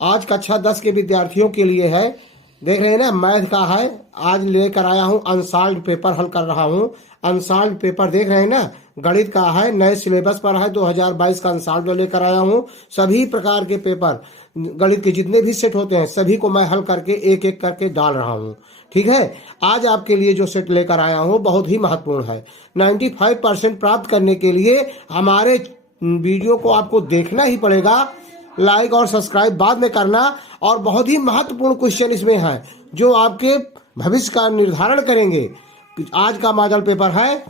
आज कक्षा 10 के विद्यार्थियों के लिए है। देख रहे हैं ना, मैथ का है। आज लेकर आया हूँ अनसॉल्व्ड पेपर, हल कर रहा हूँ अनसॉल्व्ड पेपर। देख रहे हैं ना, गणित का है, नए सिलेबस पर है, 2022 का अनसॉल्व्ड लेकर आया हूँ। सभी प्रकार के पेपर, गणित के जितने भी सेट होते हैं सभी को मैं हल करके एक एक करके डाल रहा हूँ। ठीक है, आज आपके लिए जो सेट लेकर आया हूँ बहुत ही महत्वपूर्ण है। 95% प्राप्त करने के लिए हमारे वीडियो को आपको देखना ही पड़ेगा। लाइक और सब्सक्राइब बाद में करना। और बहुत ही महत्वपूर्ण क्वेश्चन इसमें है जो आपके भविष्य का निर्धारण करेंगे। आज का मॉडल पेपर है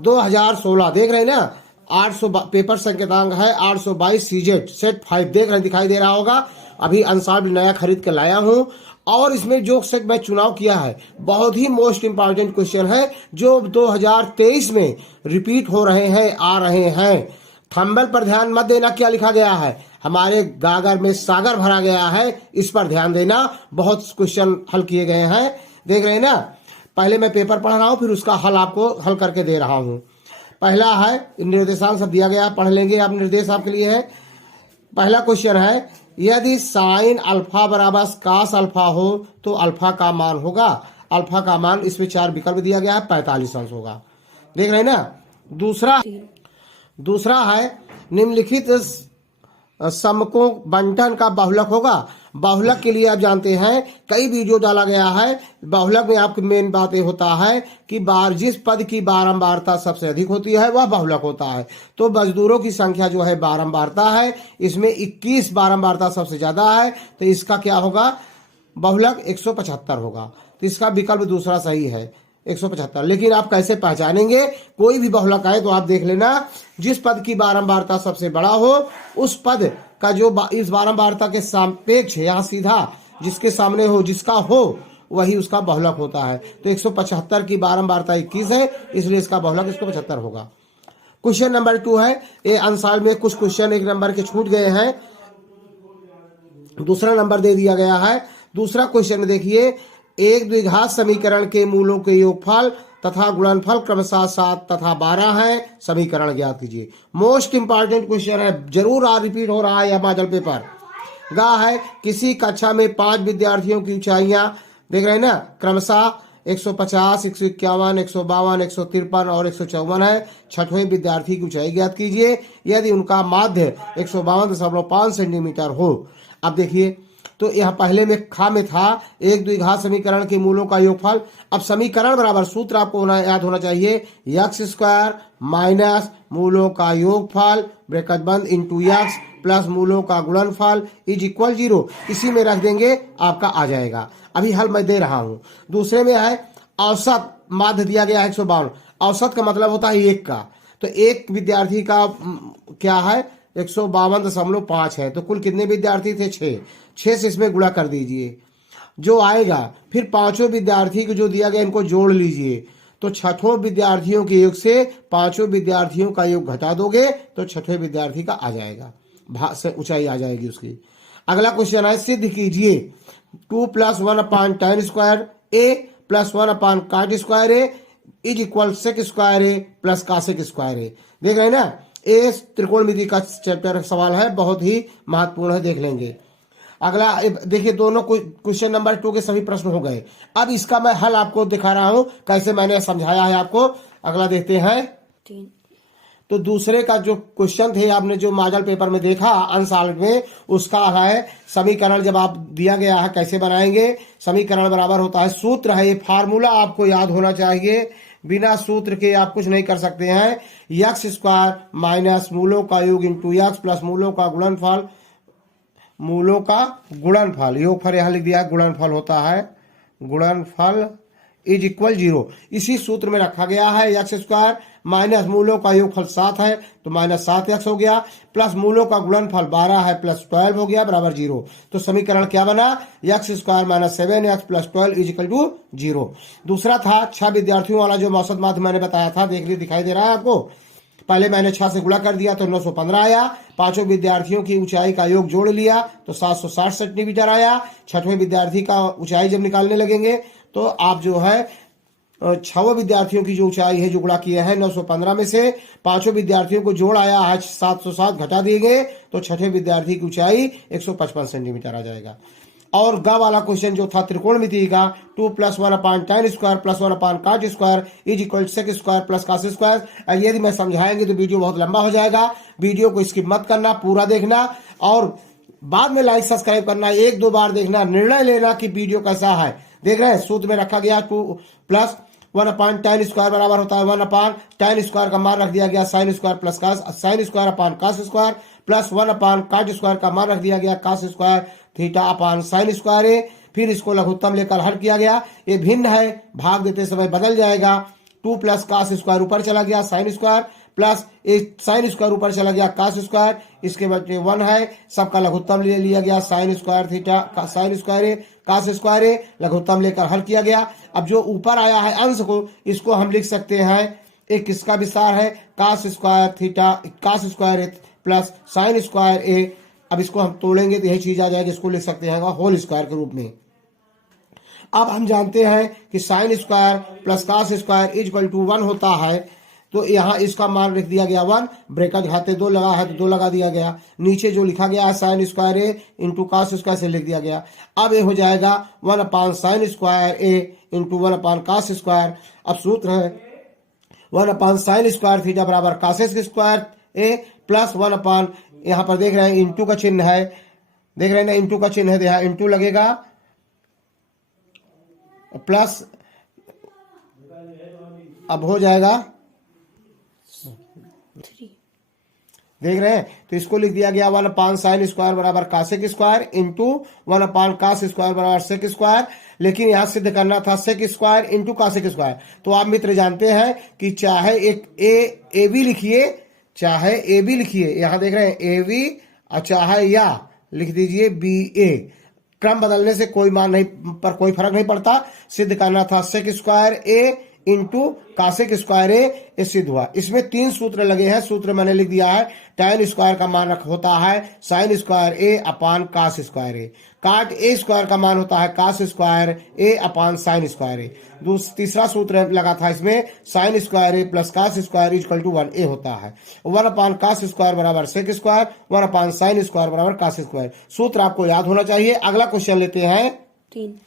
2016। देख रहे हैं ना, 800 पेपर संकेतांक है 822 सीजेट सेट 5। देख रहे हैं, दिखाई दे रहा होगा। अभी अनसॉल्व्ड नया खरीद के लाया हूं और इसमें जो सेट मैं चुनाव किया है बहुत ही मोस्ट इंपॉर्टेंट क्वेश्चन है जो 2023 में रिपीट हो रहे हैं, आ रहे हैं। थंबनेल पर ध्यान मत देना, क्या लिखा गया है, हमारे गागर में सागर भरा गया है, इस पर ध्यान देना। बहुत क्वेश्चन हल किए गए हैं, देख रहे हैं ना। पहले मैं पेपर पढ़ रहा हूं, फिर उसका हल आपको हल करके दे रहा हूं। पहला है, निर्देशांक सब दिया गया, पढ़ लेंगे आप, निर्देश आपके लिए है। पहला क्वेश्चन है, यदि साइन अल्फा बराबर कास अल्फा हो तो अल्फा का मान होगा। अल्फा का मान, इसमें 4 विकल्प दिया गया है, 45 अंश होगा। देख रहे हैं ना। दूसरा है, निम्नलिखित समकों बंटन का बहुलक होगा। बहुलक के लिए आप जानते हैं कई वीडियो डाला गया है। बहुलक में आपकी मेन बातें होता है कि जिस पद की बारंबारता सबसे अधिक होती है वह बहुलक होता है। तो मजदूरों की संख्या जो है बारंबारता है, इसमें 21 बारंबारता सबसे ज्यादा है, तो इसका क्या होगा, बहुलक 175 होगा। तो इसका विकल्प दूसरा सही है, 175। लेकिन आप कैसे पहचानेंगे, कोई भी बहुलक आए तो आप देख लेना, जिस पद की बारंबारता सबसे बड़ा हो उस पद का जो इस बारंबारता के सापेक्ष यहाँ सीधा जिसके सामने हो, जिसका हो वही उसका बहुलक होता है। तो 175 की बारंबारता 21 है, इसलिए इसका बहुलक 175 होगा। क्वेश्चन नंबर 2 है, ये अनसॉल्व्ड में कुछ क्वेश्चन 1 नंबर के छूट गए हैं, दूसरा नंबर दे दिया गया है। दूसरा क्वेश्चन देखिए, एक द्विघात समीकरण के मूलों के योगफल तथा गुणनफल क्रमशः 7 तथा 12 है, समीकरण ज्ञात कीजिए। मोस्ट इंपॉर्टेंट क्वेश्चन है, जरूर रिपीट हो रहा है यह मॉडल पेपर। गा है, किसी कक्षा में 5 विद्यार्थियों की ऊंचाइयां, देख रहे हैं ना, क्रमशः 150, 151, 152, 153 और 154 है। छठवें विद्यार्थी की ऊंचाई ज्ञात कीजिए यदि उनका माध्य 152.5 सेंटीमीटर हो। अब देखिए, तो यह पहले में में था एक द्विघात समीकरण के मूलों का योगफल। अब समीकरण बराबर सूत्र आपको याद होना चाहिए, एक्स स्क्वायर माइनस मूलों का योगफल ब्रैकेट बंद इंटू एक्स प्लस मूलों का गुणनफल इज इक्वल 0। इसी में रख देंगे, आपका आ जाएगा। अभी हल मैं दे रहा हूँ। दूसरे में है, औसत माध्य दिया गया है 152। औसत का मतलब होता है 1 का, तो एक विद्यार्थी का क्या है 152.5 है। तो कुल कितने विद्यार्थी थे, 6 से इसमें गुणा कर दीजिए जो आएगा। फिर पांचों विद्यार्थी को जो दिया गया इनको जोड़ लीजिए, तो छठों विद्यार्थियों के योग से पांचों विद्यार्थियों का योग घटा दोगे तो छठवें विद्यार्थी का आ जाएगा, से ऊंचाई आ जाएगी उसकी। अगला क्वेश्चन है, सिद्ध कीजिए 2 + 1/tan square A plus 1/cot square A is equal sec square A plus cosec square A. देख रहे हैं ना, ये त्रिकोणमिति का चैप्टर सवाल है, बहुत ही महत्वपूर्ण है, देख लेंगे। अगला देखिए, दोनों क्वेश्चन नंबर 2 के सभी प्रश्न हो गए। अब इसका मैं हल आपको दिखा रहा हूं, कैसे मैंने समझाया है आपको। अगला देखते हैं, तो दूसरे का जो क्वेश्चन थे आपने जो मॉडल पेपर में देखा अनसॉल्व्ड में, उसका है समीकरण जब आप दिया गया है कैसे बनाएंगे। समीकरण बराबर होता है, सूत्र है, ये फार्मूला आपको याद होना चाहिए, बिना सूत्र के आप कुछ नहीं कर सकते हैं। एक्स स्क्वायर माइनस मूलों का योग इंटू एक्स प्लस मूलों का गुणनफल, मूलों का गुणनफल, योगफल यहां लिख दिया, गुणनफल होता है, गुणनफल इज इक्वल 0। इसी सूत्र में रखा गया है। एक्स स्क्वायर माइनस मूलों का योगफल 7 है तो माइनस 7x हो गया, प्लस मूलों का गुणनफल 12 है प्लस 12 हो गया बराबर 0। तो समीकरण क्या बना, x square minus 7x plus 12 is equal to 0। दूसरा था 6 विद्यार्थियों वाला जो औसत माध्य मैंने बताया था, देख लीजिए दिखाई दे रहा है आपको। पहले मैंने 6 से गुणा कर दिया तो 915 आया, पांचों विद्यार्थियों की ऊंचाई का योग जोड़ लिया तो 760 सेंटीमीटर आया। छठवें विद्यार्थी का ऊंचाई जब निकालने लगेंगे तो आप जो है छह विद्यार्थियों की जो ऊंचाई है जो गुणा किए हैं 915 में से पांचों विद्यार्थियों को जोड़ आया है 707 घटा दिए गए तो छठे विद्यार्थी की ऊंचाई 155 सेंटीमीटर आ जाएगा। और ग वाला क्वेश्चन जो था त्रिकोणमिति का 2 + 1 अपान tan square plus 1 upon cot square is equal sec square plus cos square. यदि मैं समझाएंगे तो वीडियो बहुत लंबा हो जाएगा, वीडियो को स्किप मत करना, पूरा देखना और बाद में लाइक सब्सक्राइब करना, 1-2 बार देखना, निर्णय लेना कि वीडियो कैसा है। देख रहे हैं सूत्र में रखा गया 2 + 1 अपान tan स्क्वायर बराबर होता है 1 अपान tan स्क्वायर का मान रख दिया गया sin square plus sin square upon cos square plus 1 अपान cot स्क्वायर का मान रख दिया गया cos square theta upon sin square है। फिर इसको लघुत्तम लेकर हल किया गया। ये भिन्न है, भाग देते समय बदल जाएगा। 2 + cos स्क्वायर ऊपर चला गया sin स्क्वायर प्लस एक sin स्क्वायर ऊपर चला गया cos स्क्वायर, इसके बाद 1 है, सबका लघुत्तम ले लिया गया sin square theta sin square है cos स्क्वायर है, लघुत्तम लेकर हल किया गया। अब जो ऊपर आया है अंश को, इसको हम लिख सकते हैं, एक किसका विस्तार है cos square theta cos square plus sin square A. अब इसको हम तोड़ेंगे तो यही चीज आ जाएगी, इसको लिख सकते हैं होल स्क्वायर के रूप में। अब हम जानते हैं कि sin square plus cos square is equal to 1 होता है, तो यहाँ इसका मान लिख दिया गया 1, ब्रैकेट घाते 2 लगा है तो 2 लगा दिया गया। नीचे जो लिखा गया है sin स्क्वायर ए इंटू cos स्क्वायर से लिख दिया गया। अब ये हो जाएगा 1 अपान sin स्क्वायर ए इंटू 1 अपान cos स्क्वायर। अब सूत्र है 1 अपान sin स्क्वायर थीटा बराबर cos स्क्वायर ए प्लस 1 अपान, यहाँ पर देख रहे हैं इंटू का चिन्ह है, देख रहे हैं ना इंटू का चिन्ह है, तो यहाँ इंटू लगेगा प्लस, अब हो जाएगा देख रहे हैं, तो इसको लिख दिया गया 1 अपान sin स्क्वायर बराबर cos square into 1 upon cos square बराबर sec स्क्वायर। लेकिन यहां सिद्ध करना था sec square into cos square. तो आप मित्र जानते हैं कि चाहे एक ए बी लिखिए, चाहे ए बी लिखिए, यहां देख रहे हैं ए बी, और चाहे या लिख दीजिए बी ए, क्रम बदलने से कोई मान नहीं पर कोई फर्क नहीं पड़ता। सिद्ध करना था sec स्क्वायर ए इंटू cos स्क्वायर ए सिद्ध हुआ। इसमें 3 सूत्र लगे हैं, सूत्र मैंने लिख दिया है tan स्क्वायर का मान होता है sin square a upon cos square a, cot a square का मान होता है cos square a upon sin square a. तीसरा सूत्र लगा था इसमें sin square A plus cos square equal to 1 a होता है। 1 अपान cos स्क्वायर बराबर sec square, 1 upon sin square बराबर cos स्क्वायर। सूत्र आपको याद होना चाहिए। अगला क्वेश्चन लेते हैं 3।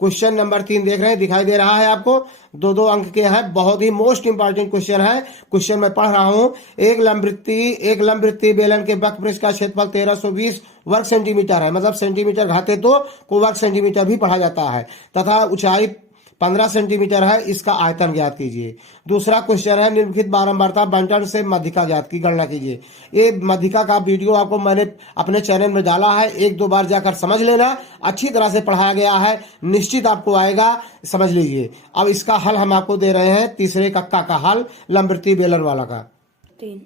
क्वेश्चन नंबर 3 देख रहे हैं, दिखाई दे रहा है आपको, 2-2 अंक के हैं, बहुत ही मोस्ट इंपॉर्टेंट क्वेश्चन है। क्वेश्चन मैं पढ़ रहा हूं, एक लंबवृत्तीय बेलन के वक्रपृष्ठ का क्षेत्रफल 1320 वर्ग सेंटीमीटर है, मतलब सेंटीमीटर घाते तो को वर्ग सेंटीमीटर भी पढ़ा जाता है, तथा ऊंचाई 15 सेंटीमीटर है, इसका आयतन ज्ञात कीजिए। दूसरा क्वेश्चन है निम्नलिखित बारंबारता बंटन से माध्यिका ज्ञात की गणना कीजिए। ये माध्यिका का वीडियो आपको मैंने अपने चैनल में डाला है, 1-2 बार जाकर समझ लेना, अच्छी तरह से पढ़ाया गया है, निश्चित आपको आएगा, समझ लीजिए। अब इसका हल हम आपको दे रहे हैं, तीसरे कक्का का हल लंबवृत्तीय बेलन वाला का। 3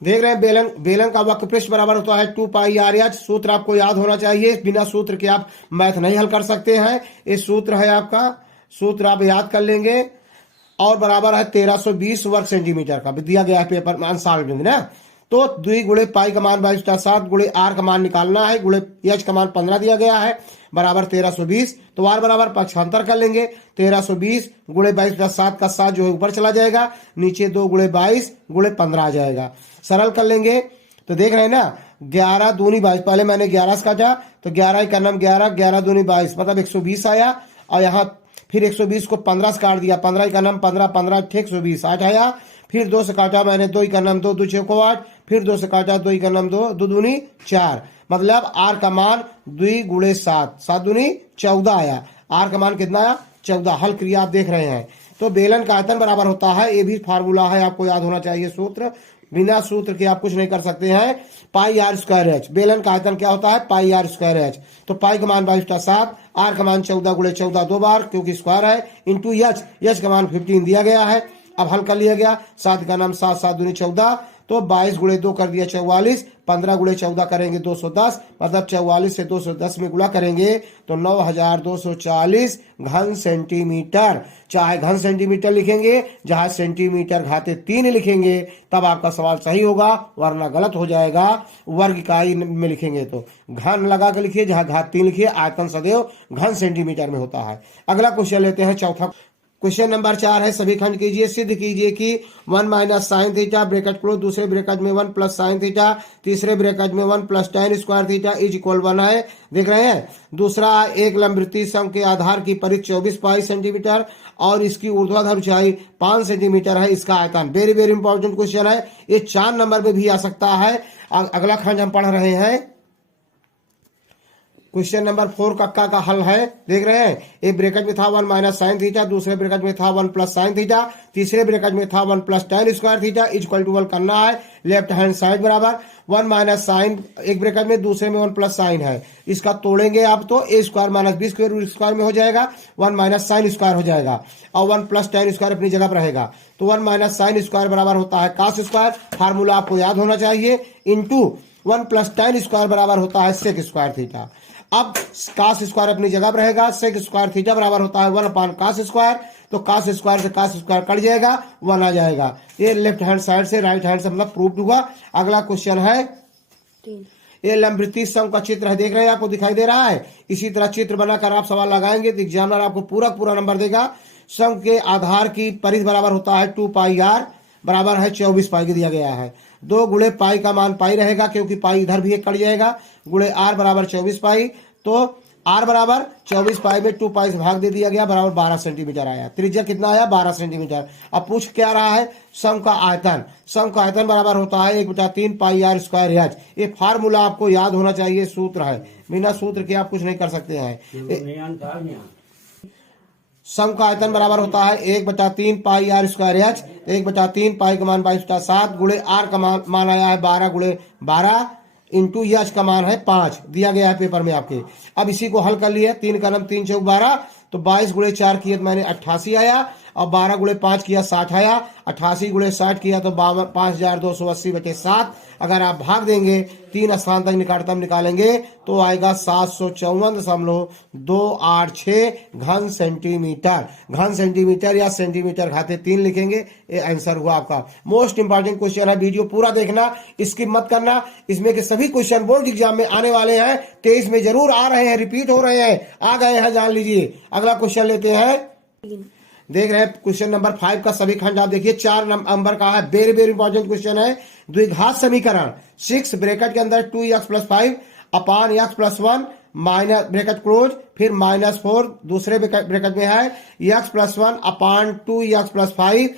देख रहे हैं बेलन का वक्रपृष्ठ बराबर होता है 2πr/h। सूत्र आपको याद होना चाहिए, बिना सूत्र के आप मैथ नहीं हल कर सकते हैं। ये सूत्र है आपका, सूत्र आप याद कर लेंगे, और बराबर है 1320 वर्ग सेंटीमीटर का दिया गया है पेपर में आंसर में ना। तो 2 गुणे पाई का मान 22/7 गुणे आर का मान निकालना है, गुणे एच का मान 15 दिया गया है, बराबर 1320। तो आर बराबर पक्षांतर कर लेंगे, 1320 गुणे 22/7 का 7 जो है ऊपर चला जाएगा, नीचे 2 गुणे 22 गुणे 15 आ जाएगा। सरल कर लेंगे तो देख रहे हैं ना, 11 दूनी 22, पहले मैंने 11 से काटा तो 11 का नाम 11, 11 दूनी 22 मतलब 120 आया, और यहाँ फिर 120 को 15 से काट दिया, 15 का नाम 15, 15 120 8 आया। फिर 2 से काटा मैंने, 2 का नाम 2, 2 6 को 8, फिर 2 से काटा, 2 का नाम 2, 2 दूनी 4, मतलब आर का मान 2 गुणे 7, 7 दूनी 14 आया। आर का मान कितना आया 14। हल क्रिया आप देख रहे हैं। तो बेलन का आयतन बराबर होता है, ये भी फार्मूला है, आपको याद होना चाहिए सूत्र, बिना सूत्र के आप कुछ नहीं कर सकते हैं, πr²h। बेलन का आयतन क्या होता है πr²h। तो पाई का मान 22/7, आर का मान 14 गुणे 14 2 बार क्योंकि स्क्वायर है, इंटू एच का मान 15 दिया गया है। अब हल कर लिया गया, 7 का नाम 7, 7 दूनी 14, तो 22 गुणे 2 कर दिया 44, 15 गुणे 14 करेंगे 210, मतलब 44 से 210 में गुणा करेंगे तो 9240 घन सेंटीमीटर। चाहे घन सेंटीमीटर लिखेंगे, जहां सेंटीमीटर घाते 3 लिखेंगे तब आपका सवाल सही होगा, वरना गलत हो जाएगा। वर्ग इकाई में लिखेंगे तो घन लगा के लिखिए, जहां घात 3 लिखिए। आयतन सदैव घन सेंटीमीटर में होता है। अगला क्वेश्चन लेते हैं, चौथा क्वेश्चन नंबर 4 है सभी खंड कीजिए। सिद्ध कीजिए कि 1 minus sine theta bracket close, दूसरे ब्रैकेट में 1 प्लस साइन थीटा, तीसरे ब्रैकेट में 1 plus tan square theta is equal 1 है। देख रहे हैं। दूसरा, एक लंबवृत्तीय शंकु के आधार की परिधि 24 पाई सेंटीमीटर और इसकी ऊर्ध्वाधर ऊंचाई 5 सेंटीमीटर है। इसका आयतन, वेरी वेरी इंपॉर्टेंट क्वेश्चन है, ये 4 नंबर में भी आ सकता है। अगला खंड हम पढ़ रहे हैं। क्वेश्चन नंबर 4 का हल है। देख रहे हैं। एक ब्रैकेट में था 1 माइनस साइन थीटा, दूसरे ब्रैकेट में था 1 प्लस साइन थीटा, तीसरे ब्रैकेट में था 1 plus tan square theta is equal to 1 करना है। लेफ्ट हैंड साइड बराबर 1 माइनस साइन एक ब्रैकेट में, दूसरे में 1 प्लस साइन है। इसका तोड़ेंगे आप तो a square minus b square root square में हो जाएगा, 1 माइनस साइन स्क्वायर हो जाएगा और 1 प्लस tan स्क्वायर अपनी जगह पर रहेगा। तो 1 माइनस साइन स्क्वायर बराबर होता है cos स्क्वायर, फार्मूला आपको याद होना चाहिए, इंटू 1 प्लस tan स्क्वायर बराबर होता है sec स्क्वायर थीटा। अब cos स्क्वायर अपनी जगह पर रहेगा, sec स्क्वायर थीटा बराबर होता है 1 अपान cos स्क्वायर, तो cos स्क्वायर से cos स्क्वायर कट जाएगा, 1 आ जाएगा। ये लेफ्ट हैंड साइड से राइट हैंड से मतलब प्रूफ हुआ। अगला क्वेश्चन है, ये लंबवृत्तीय शंकु का चित्र है। देख रहे हैं, आपको दिखाई दे रहा है। इसी तरह चित्र बनाकर आप सवाल लगाएंगे तो एग्जामिनर आपको पूरा नंबर देगा। शंकु के आधार की परिधि बराबर होता है 2 पाई r, बराबर है 24 पाई के दिया गया है। 2 गुणे पाई का मान पाई रहेगा, क्योंकि पाई इधर भी एक कट जाएगा, गुणे r बराबर 24 पाई। तो r बराबर 24 पाई में 2 पाई से भाग दे दिया गया, बराबर 12 सेंटीमीटर आया। त्रिज्या कितना आया? 12 सेंटीमीटर। अब पूछ क्या रहा है? शंकु का आयतन। शंकु का आयतन बराबर होता है 1/3 पाई r स्क्वायर h। ये फार्मूला आपको याद होना चाहिए, सूत्र है, बिना सूत्र के आप कुछ नहीं कर सकते हैं। शंकु का आयतन बराबर होता है 1/3 पाई r स्क्वायर h। 1/3 पाई का मान 22/7 गुणे r का मान आया है 12 गुणे 12 इंटू यच का मान है 5, दिया गया है पेपर में आपके। अब इसी को हल कर लिया, 3 का नम 3 चौक 12, तो 22 गुणे 4 किया तो मैंने 88 आया, और 12 गुणे 5 किया 60 आया, 88 गुणे 60 किया तो 5280/7। अगर आप भाग देंगे 3 स्थान तक निकटतम निकालेंगे तो आएगा 754.286 घन सेंटीमीटर। घन सेंटीमीटर या सेंटीमीटर घाते 3 लिखेंगे, ये आंसर हुआ आपका। मोस्ट इंपॉर्टेंट क्वेश्चन है, वीडियो पूरा देखना, स्किप मत करना। इसमें के सभी क्वेश्चन बोर्ड एग्जाम में आने वाले हैं, 23 में जरूर आ रहे हैं, रिपीट हो रहे हैं, आ गए हैं, जान लीजिए। अगला क्वेश्चन लेते हैं। देख रहे हैं क्वेश्चन नंबर 5 का सभी खंड आप देखिए, 4 नंबर का है, वेरी वेरी इंपॉर्टेंट क्वेश्चन है। द्विघात समीकरण 6 ब्रैकेट के अंदर 2x + 5 upon x + 1 minus bracket close, फिर -4 दूसरे ब्रैकेट में है x + 1 upon 2x + 5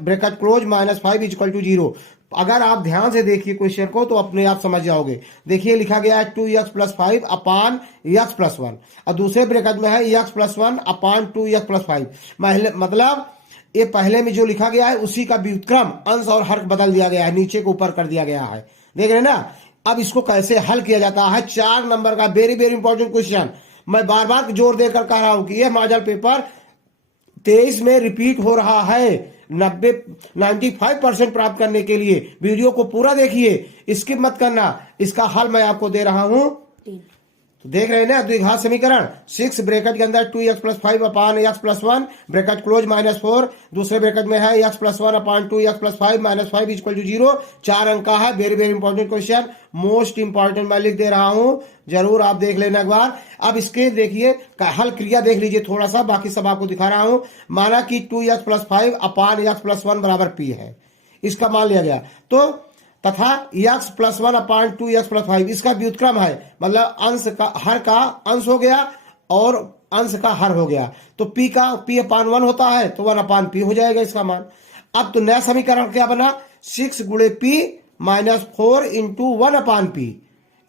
bracket close -5 is equal to 0। अगर आप ध्यान से देखिए क्वेश्चन को तो अपने आप समझ जाओगे। देखिए लिखा गया है 2x + 5 अपान x + 1 और दूसरे ब्रैकेट में है x + 1 अपान 2x + 5। मतलब ये पहले में जो लिखा गया है उसी का व्युत्क्रम अंश और हर बदल दिया गया है, नीचे को ऊपर कर दिया गया है। देख रहे हैं ना। अब इसको कैसे हल किया जाता है, 4 नंबर का वेरी वेरी इंपॉर्टेंट क्वेश्चन। मैं बार बार जोर देकर कह रहा हूं कि यह मॉडल पेपर 23 में रिपीट हो रहा है। 95% प्राप्त करने के लिए वीडियो को पूरा देखिए, स्किप मत करना। इसका हल मैं आपको दे रहा हूं। तो देख रहे हैं ना, द्विघात समीकरण 6 ब्रैकेट के अंदर 2x + 5 upon x + 1 bracket close -4 दूसरे ब्रैकेट में है x + 1 upon 2x + 5 -5 is equal to 0। 4 अंक का है, very very important question, most important मैं लिख दे रहा हूं, जरूर आप देख लेना एक बार। अब इसके देखिए हल क्रिया देख लीजिए थोड़ा सा, बाकी सब आपको दिखा रहा हूं। माना कि 2x + 5 अपान x + 1 बराबर p है, इसका मान लिया गया। तो तथा x + 1 अपान 2x + 5 इसका व्युत्क्रम है, मतलब अंश का हर का अंश हो गया और अंश का हर हो गया। तो p अपान 1 होता है तो 1 अपान p हो जाएगा इसका मान। अब तो नया समीकरण क्या बना, 6 गुणे p -4 इंटू 1 अपान p,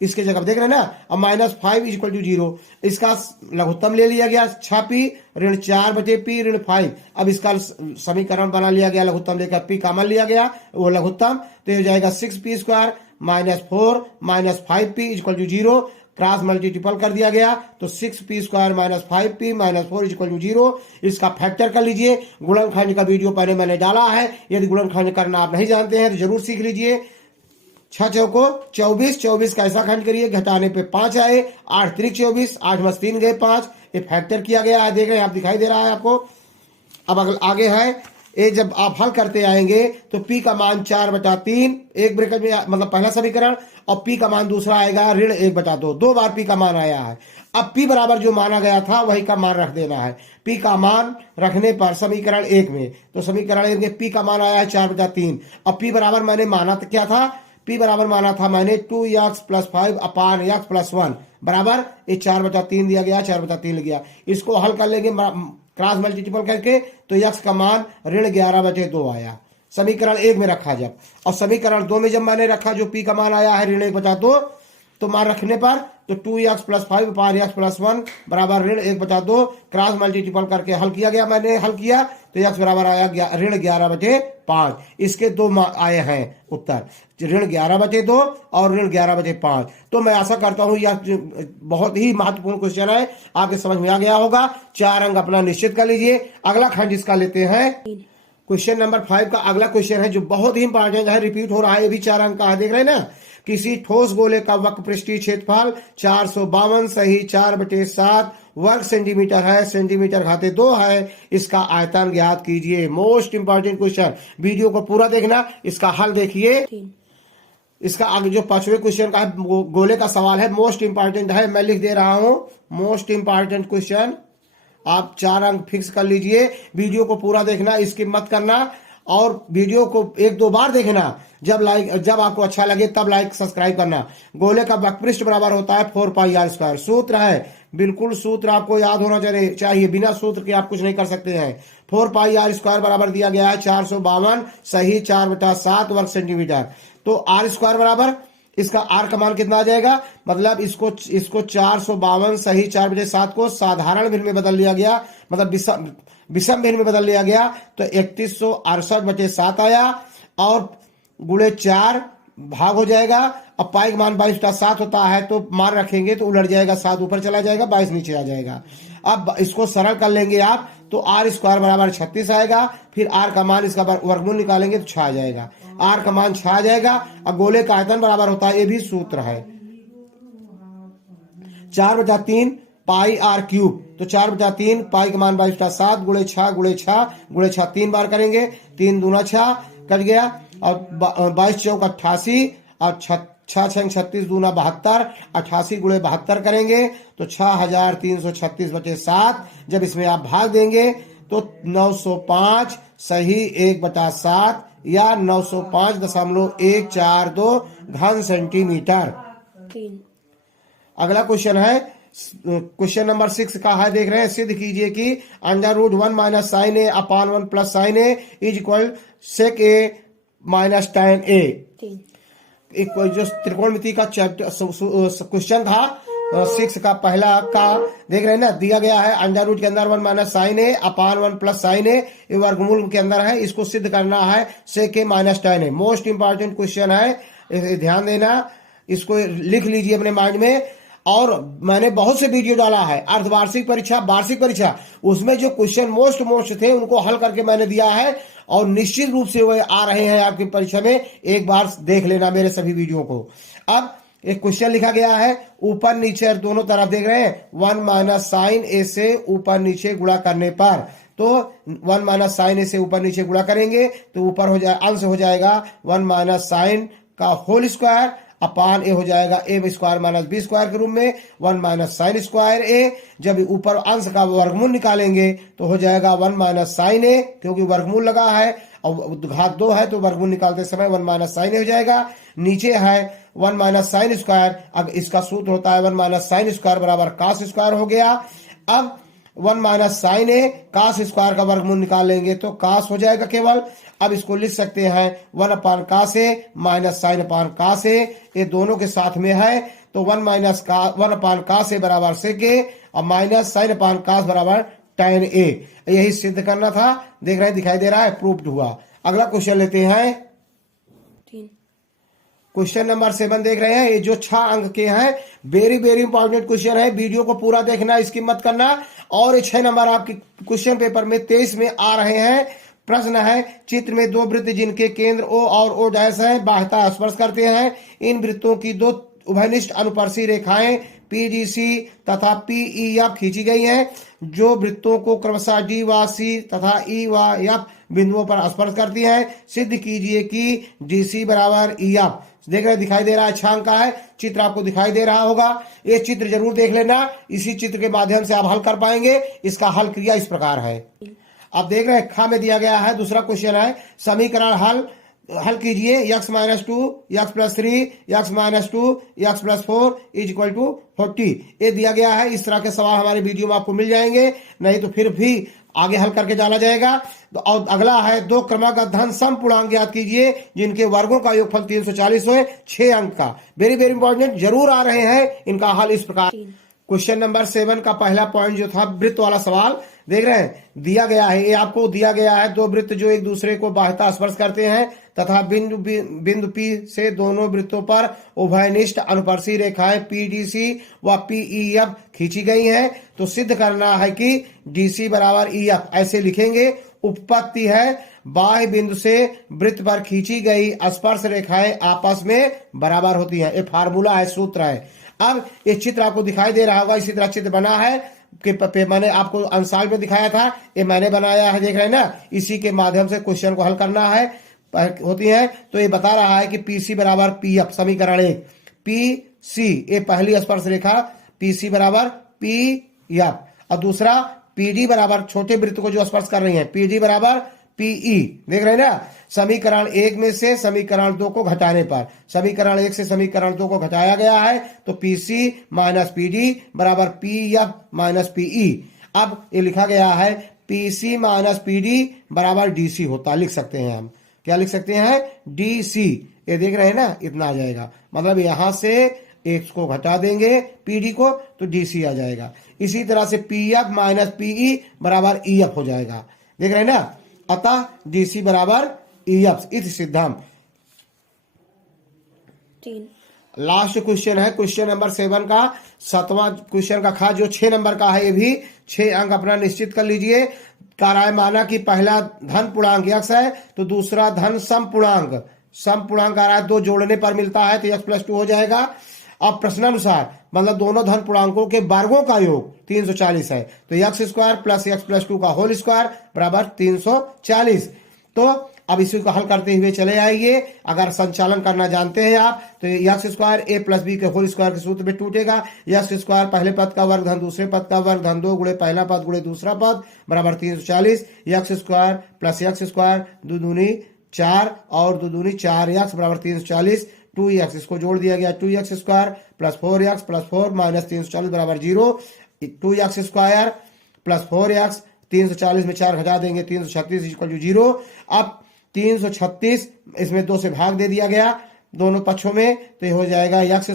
इसके जगह देख रहे हैं ना। अब -5 इज इक्वल टू 0, इसका लघुत्तम ले लिया गया 6p ऋण 4/p ऋण 5। अब इसका समीकरण बना लिया गया, लघुत्तम लेकर p कॉमन लिया गया, वो लघुत्तम तो हो जाएगा 6p² -4 -5p is equal to 0। Cross multiple कर दिया गया तो 6p² -5p -4 is equal to 0। इसका फैक्टर कर लीजिए। गुणनखंड का वीडियो पहले मैंने डाला है, यदि गुणनखंड करना आप नहीं जानते हैं तो जरूर सीख लीजिए। 6 चौको 24, 24 का ऐसा खंड करिए, घटाने पे 5 आए, 8 त्रिक 24, 8 में 3 गए 5, ये फैक्टर किया गया है, देख रहे हैं आप, दिखाई दे रहा है आपको। अब आगे है ये जब आप हल करते आएंगे तो p का मान 4/3 एक ब्रैकेट में मतलब पहला समीकरण, और p का मान दूसरा आएगा ऋण 1/2। 2 बार p का मान आया है। अब p बराबर जो माना गया था वही का मान रख देना है। p का मान रखने पर समीकरण 1 में, तो समीकरण 1 में p का मान आया है 4/3। अब p बराबर मैंने माना तो क्या था, p बराबर माना था मैंने 2x + 5 अपान x + 1 बराबर ये 4/3 दिया गया, 4/3 लिख गया। इसको हल कर लेंगे क्रॉस मल्टीपल करके, तो x का मान ऋण 11/2 आया समीकरण 1 में रखा जब। और समीकरण 2 में जब मैंने रखा जो p का मान आया है ऋण 1/2, तो मान रखने पर तो 2x + 5 अपान x + 1 बराबर ऋण 1/2 क्रॉस मल्टीपल करके हल किया गया। मैंने हल किया तो x बराबर आया ऋण 11/5। इसके दो आए हैं उत्तर, ऋण 11/2 और ऋण 11/5। तो मैं आशा करता हूं यह बहुत ही महत्वपूर्ण क्वेश्चन है, आपके समझ में आ गया होगा। 4 अंक अपना निश्चित कर लीजिए। अगला खंड इसका लेते हैं क्वेश्चन नंबर 5 का अगला क्वेश्चन है जो बहुत ही इंपॉर्टेंट है, रिपीट हो रहा है, ये भी 4 अंक का है, देख रहे हैं ना। किसी ठोस गोले का वक्र पृष्ठीय क्षेत्रफल 452 सही 4/7 वर्ग सेंटीमीटर है, सेंटीमीटर घाते 2 है। इसका आयतन ज्ञात कीजिए। मोस्ट इंपॉर्टेंट क्वेश्चन, वीडियो को पूरा देखना, इसका हल देखिए। इसका आगे जो 5वें क्वेश्चन का गोले का सवाल है, मोस्ट इंपॉर्टेंट है, मैं लिख दे रहा हूं मोस्ट इंपॉर्टेंट क्वेश्चन। आप 4 अंक फिक्स कर लीजिए। वीडियो को पूरा देखना, स्किप मत करना, और वीडियो को 1-2 बार देखना। जब आपको अच्छा लगे तब लाइक सब्सक्राइब करना। गोले का वक्रपृष्ठ बराबर होता है 4πr²। सूत्र है, बिल्कुल सूत्र आपको याद होना चाहिए, बिना सूत्र के आप कुछ नहीं कर सकते हैं। 4πr² बराबर दिया गया है 452 सही 4/7 वर्ग सेंटीमीटर। तो r² बराबर इसका r का मान कितना आ जाएगा, मतलब इसको 452 सही 4/7 को साधारण भिन्न में बदल लिया गया, मतलब विषम भिन्न में बदल लिया गया, तो 3168/7 आया, और गुणे 4 भाग हो जाएगा। अब पाई का मान 22/7 होता है, तो मान रखेंगे तो उलट जाएगा, 7 ऊपर चला जाएगा, 22 नीचे आ जाएगा। अब इसको सरल कर लेंगे आप, तो r² बराबर 36 आएगा। फिर r का मान इसका वर्गमूल निकालेंगे तो 6 आ जाएगा, r का मान 6 आ जाएगा। अब गोले का आयतन बराबर होता है, ये भी सूत्र है 4/3 πr³। तो 4/3 पाई का मान 22/7 गुणे 6 3 बार करेंगे, 3 दूना 6 कट गया, और 22 चौक 88, और 6 6 36 दूना 72, 88 गुणे 72 करेंगे तो 6336/7। जब इसमें आप भाग देंगे तो 905 सही 1/7 या 905.142 घन सेंटीमीटर। अगला क्वेश्चन है क्वेश्चन नंबर 6 का है, देख रहे हैं। सिद्ध कीजिए कि √1 - sin a upon 1 + sin a is equal sec a - tan a। एक जो त्रिकोणमिति का क्वेश्चन था 6 का पहला का, देख रहे हैं ना, दिया गया है अंडर रूट के अंदर 1 - sin a upon 1 + sin a, ये वर्गमूल के अंदर है। इसको सिद्ध करना है sec a - tan a। Most important question है, ध्यान देना, इसको लिख लीजिए अपने माइंड में। और मैंने बहुत से वीडियो डाला है, अर्धवार्षिक परीक्षा, वार्षिक परीक्षा, उसमें जो क्वेश्चन मोस्ट थे उनको हल करके मैंने दिया है, और निश्चित रूप से वो आ रहे हैं आपकी परीक्षा में। एक बार देख लेना मेरे सभी वीडियो को। अब एक क्वेश्चन लिखा गया है, ऊपर नीचे दोनों तरफ देख रहे हैं, 1 - sin a से ऊपर नीचे गुणा करने पर, तो 1 - sin a से ऊपर नीचे गुणा करेंगे तो ऊपर हो जाए अंश हो जाएगा 1 - sin का होल स्क्वायर अपान ए हो जाएगा a² - b² के रूप में 1 - sin स्क्वायर a। जब ऊपर अंश का वर्गमूल निकालेंगे तो हो जाएगा 1 - sin a, क्योंकि वर्गमूल लगा है और घात 2 है तो वर्गमूल निकालते समय 1 - sin a हो जाएगा। नीचे है 1 - sin स्क्वायर, अब इसका सूत्र होता है 1 - sin स्क्वायर बराबर cos स्क्वायर हो गया। अब 1 - sin a cos स्क्वायर का वर्गमूल निकालेंगे तो cos हो जाएगा केवल। अब इसको लिख सकते हैं 1/cos a - sin/cos a, ये दोनों के साथ में है, तो 1/cos a बराबर sec a और माइनस sin/cos बराबर tan a। यही सिद्ध करना था, देख रहे हैं, दिखाई दे रहा है, प्रूव्ड हुआ। अगला क्वेश्चन लेते हैं, क्वेश्चन नंबर 7 देख रहे हैं, ये जो 6 अंक के हैं, वेरी इंपॉर्टेंट क्वेश्चन है, वीडियो को पूरा देखना, स्किप मत करना। और 6 नंबर आपके क्वेश्चन पेपर में 23 में आ रहे हैं। प्रश्न है, चित्र में 2 वृत्त जिनके केंद्र O और O' है बाह्यतः स्पर्श करते हैं, इन वृत्तों की 2 उभयनिष्ठ अनुप्रस्थ रेखाएं PDC तथा PEF खींची गई हैं जो वृत्तों को क्रमशः D व C तथा E व F बिंदुओं पर स्पर्श करती हैं। सिद्ध कीजिए कि DC बराबर EF। देख रहे दिखाई दे रहा है, छांक का है, चित्र आपको दिखाई दे रहा होगा। ये चित्र जरूर देख लेना, इसी चित्र के माध्यम से आप हल कर पाएंगे। इसका हल क्रिया इस प्रकार है। आप देख रहे हैं खा में दिया गया है, दूसरा क्वेश्चन है समीकरण हल कीजिए। x - 2 x + 3 x - 2 x + 4 = 40 ये दिया गया है। इस तरह के सवाल हमारे वीडियो में आपको मिल जाएंगे, नहीं तो फिर भी आगे हल करके जाना जाएगा। तो और अगला है दो क्रमागत धन सम पूर्णांक ज्ञात कीजिए जिनके वर्गों का योगफल 340 हो, 6 अंक का। वेरी वेरी इंपॉर्टेंट, जरूर आ रहे हैं। इनका हल इस प्रकार। क्वेश्चन नंबर 7 का पहला पॉइंट जो था वृत्त वाला सवाल, देख रहे हैं दिया गया है, ये आपको दिया गया है दो वृत्त जो एक दूसरे को बाह्यतः स्पर्श करते हैं तथा बिंदु P से दोनों वृत्तों पर उभयनिष्ठ अनुप्रस्थ रेखाएं PDC व PEF खींची गई हैं। तो सिद्ध करना है कि DC बराबर EF ऐसे लिखेंगे। उत्पत्ति है बाह्य बिंदु से वृत्त पर खींची गई स्पर्श रेखाएं आपस में बराबर होती हैं। ये फार्मूला है, सूत्र है। अब ये चित्र आपको दिखाई दे रहा होगा, इसी तरह चित्र बना है कि मैंने आपको अंशाल में दिखाया था, ये मैंने बनाया है, देख रहे हैं ना। इसी के माध्यम से क्वेश्चन को हल करना है होती है। तो ये बता रहा है कि PC बराबर PF, समीकरण 1 PC ये पहली स्पर्श रेखा PC बराबर PF और दूसरा PD बराबर छोटे वृत्त को जो स्पर्श कर रही है PD बराबर PE। देख रहे हैं ना, समीकरण 1 में से समीकरण 2 को घटाने पर, समीकरण 1 से समीकरण 2 को घटाया गया है तो PC - PD बराबर PF - PE। अब ये लिखा गया है PC - PD बराबर DC होता, लिख सकते हैं हम। क्या लिख सकते हैं? DC। ये देख रहे हैं ना, इतना आ जाएगा। मतलब यहां से एक को घटा देंगे PD को तो DC आ जाएगा। इसी तरह से PF - PE बराबर EF हो जाएगा। देख रहे हैं ना, अतः DC बराबर EF इस सिद्धांत। लास्ट क्वेश्चन है क्वेश्चन नंबर 7 का 7वां क्वेश्चन का खा जो 6 नंबर का है। ये भी 6 अंक अपना निश्चित कर लीजिए। कह रहा है माना कि पहला धन पूर्णांक x है तो दूसरा धन सम पूर्णांक आ रहा है, दो जोड़ने पर मिलता है तो x + 2 हो जाएगा। अब प्रश्नानुसार मतलब दोनों धन पूर्णांकों के वर्गों का योग 340 है तो x² + x + 2 का होल स्क्वायर बराबर 340। तो अब इसी को हल करते हुए चले आइए। अगर संचालन करना जानते हैं आप तो x² a + b के होल स्क्वायर के सूत्र में टूटेगा। x² पहले पद का वर्ग धन दूसरे पद का वर्ग धन 2 गुणे पहला पद गुणे दूसरा पद बराबर 340। x² + x² 2 दूनी 4 और 2 दूनी 4x बराबर 340। 2x इसको जोड़ दिया गया 2x² + 4x + 4 - 340 बराबर 0। 2x² + 4x 340 में 4 घटा देंगे 336 = 0। अब 336 इसमें 2 से भाग दे दिया गया दोनों पक्षों में तो ये हो जाएगा x²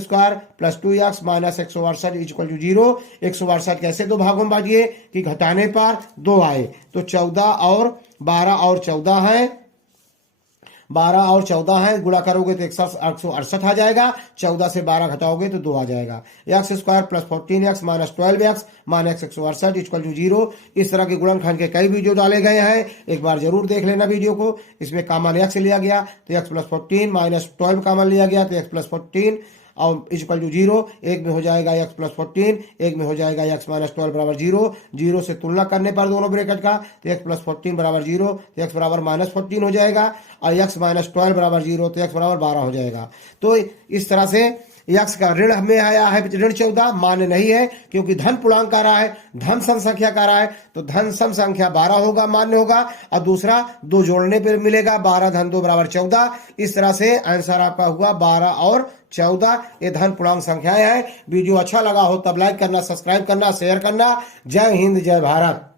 + 2x - 168 = 0। 168 कैसे दो भागों में बांटिए कि घटाने पर 2 आए तो 14 और 12 और 14 है, 12 और 14 है, गुणा करोगे तो 168 आ जाएगा। 14 से 12 घटाओगे तो 2 आ जाएगा। x² + 14x - 12x - 168 = 0। इस तरह के गुणनखंड के कई वीडियो डाले गए हैं, एक बार जरूर देख लेना वीडियो को। इसमें कॉमन x लिया गया तो x + 14 - 12 कॉमन लिया गया तो x + 14 और = 0। एक में हो जाएगा x + 14, एक में हो जाएगा x - 12 बराबर 0। 0 से तुलना करने पर दोनों ब्रैकेट का तो x + 14 बराबर 0 तो x बराबर -14 हो जाएगा और x - 12 बराबर 0 तो x बराबर 12 हो जाएगा। तो इस तरह से x का ऋण में आया है, ऋण 14 मान्य नहीं है क्योंकि धन पूर्णांक आ रहा है, धन सम संख्या का रहा है तो धन सम संख्या 12 होगा, मान्य होगा। और दूसरा 2 जोड़ने पर मिलेगा 12 धन 2 बराबर 14। इस तरह से आंसर आपका हुआ 12 और 14। ये धन पूर्णांक संख्याएं हैं। वीडियो अच्छा लगा हो तब लाइक करना, सब्सक्राइब करना, शेयर करना। जय हिंद, जय भारत।